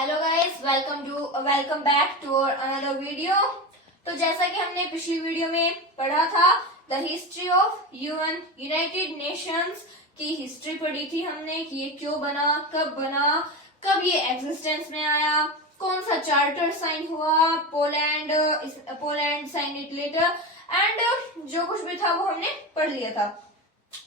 Hello guys, welcome back to another video. तो जैसा कि हमने पिछली वीडियो में पढ़ा था, the history of UN united nations की हिस्ट्री पढ़ी थी हमने कि ये क्यों बना, कब ये एग्जिस्टेंस में आया, कौन सा चार्टर साइन हुआ, Poland sign it later and जो कुछ भी था वो हमने पढ़ लिया था।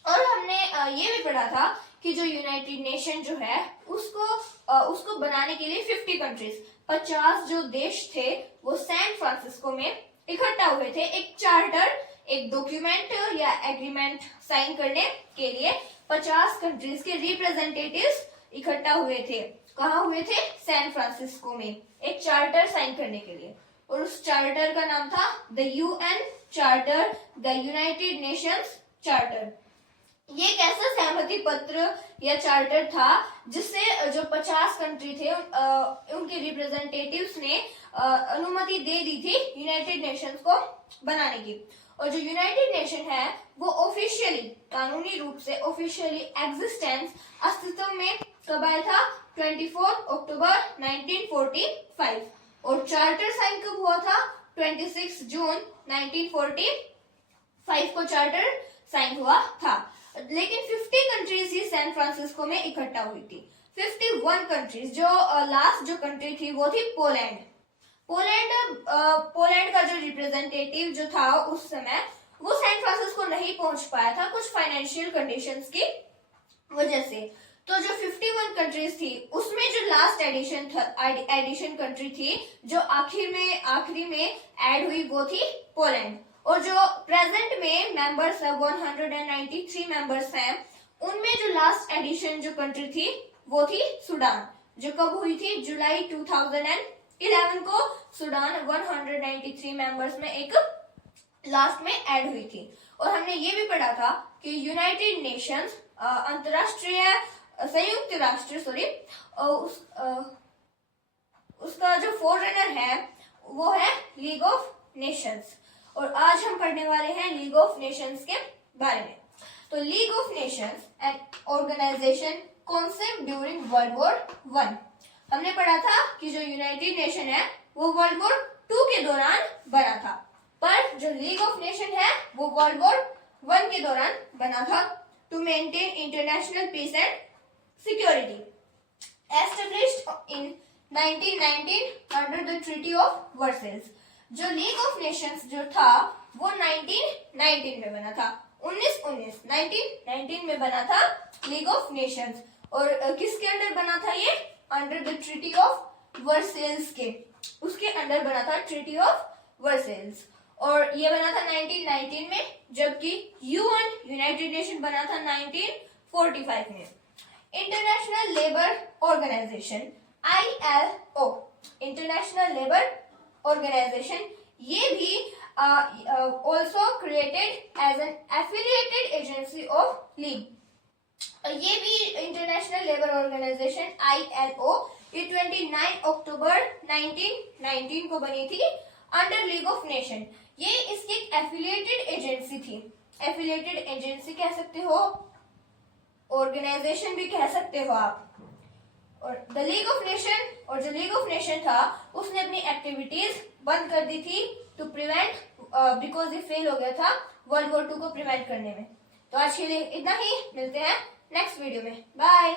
और हमने ये भी पढ़ा था कि जो यूनाइटेड नेशन जो है उसको बनाने के लिए 50 कंट्रीज 50 जो देश थे वो सैन फ्रांसिस्को में इकट्ठा हुए थे एक चार्टर, एक डॉक्यूमेंट या एग्रीमेंट साइन करने के लिए 50 कंट्रीज के रिप्रेजेंटेटिव्स इकट्ठा हुए थे। कहाँ हुए थे? सैन फ्रांसिस्को में, एक चार्टर साइन करने के लिए। और उस चार्टर का नाम था the UN charter, the United Nations charter. ये एक ऐसा सहमति पत्र या चार्टर था जिससे जो 50 कंट्री थे उनके रिप्रेजेंटेटिव्स ने अनुमति दे दी थी यूनाइटेड नेशंस को बनाने की। और जो यूनाइटेड नेशन है वो ऑफिशियली, कानूनी रूप से ऑफिशियली एग्जिस्टेंस, अस्तित्व में कब आया था? 24 अक्टूबर 1945। और चार्टर साइन कब हुआ था? 26 जून 1945 को चार्टर साइन हुआ था। लेकिन 50 कंट्रीज ही सैन फ्रांसिस्को में इकट्ठा हुई थी। 51 कंट्रीज, जो लास्ट जो कंट्री थी वो थी पोलैंड। पोलैंड का जो रिप्रेजेंटेटिव जो था उस समय वो सैन फ्रांसिस्को नहीं पहुंच पाया था कुछ फाइनेंशियल कंडीशंस की वजह से। तो जो 51 कंट्रीज थी उसमें जो लास्ट एडिशन कंट्री थी जो आखिरी में ऐड हुई वो थी पोलैंड। और जो प्रेजेंट में मेंबर्स है 193 मेंबर्स हैं, उनमें जो लास्ट एडिशन जो कंट्री थी वो थी सूडान, जो कब हुई थी? जुलाई 2011 को सूडान 193 मेंबर्स में एक लास्ट में ऐड हुई थी। और हमने ये भी पढ़ा था कि यूनाइटेड नेशंस संयुक्त राष्ट्र उसका जो फोररनर है वो है लीग ऑफ नेशंस। और आज हम पढ़ने वाले हैं लीग ऑफ नेशंस के बारे में। तो league of nations an organization concept during world war 1। हमने पढ़ा था कि जो यूनाइटेड नेशन है वो वर्ल्ड वॉर 2 के दौरान बना था, पर जो लीग ऑफ नेशन है वो वर्ल्ड वॉर 1 के दौरान बना था to maintain international peace and security, established in 1919 under the treaty of Versailles. जो लीग ऑफ नेशंस जो था वो 1919 में बना था, 1919 में बना था लीग ऑफ नेशंस। और किसके अंडर बना था ये? Under the treaty of Versailles के, उसके अंडर बना था ट्रीटी ऑफ वर्सेल्स। और ये बना था 1919 में, जबकि यूएन यूनाइटेड नेशन बना था 1945 में। International labour organization ILO, international labour organization, ये भी also created as an affiliated agency of league. ये भी इंटरनेशनल लेबर ऑर्गेनाइजेशन ILO ये 29 अक्टूबर 1919 को बनी थी अंडर लीग ऑफ नेशन। ये इसकी एक एफिलिएटेड एजेंसी थी। एफिलिएटेड एजेंसी कह सकते हो, ऑर्गेनाइजेशन भी कह सकते हो आप। और द लीग ऑफ नेशन, और जो लीग ऑफ नेशन था उसने अपनी एक्टिविटीज बंद कर दी थी टू प्रिवेंट, बिकॉज ये फेल हो गया था वर्ल्ड वॉर 2 को प्रिवेंट करने में। तो आज के लिए इतना ही, मिलते हैं नेक्स्ट वीडियो में। बाय।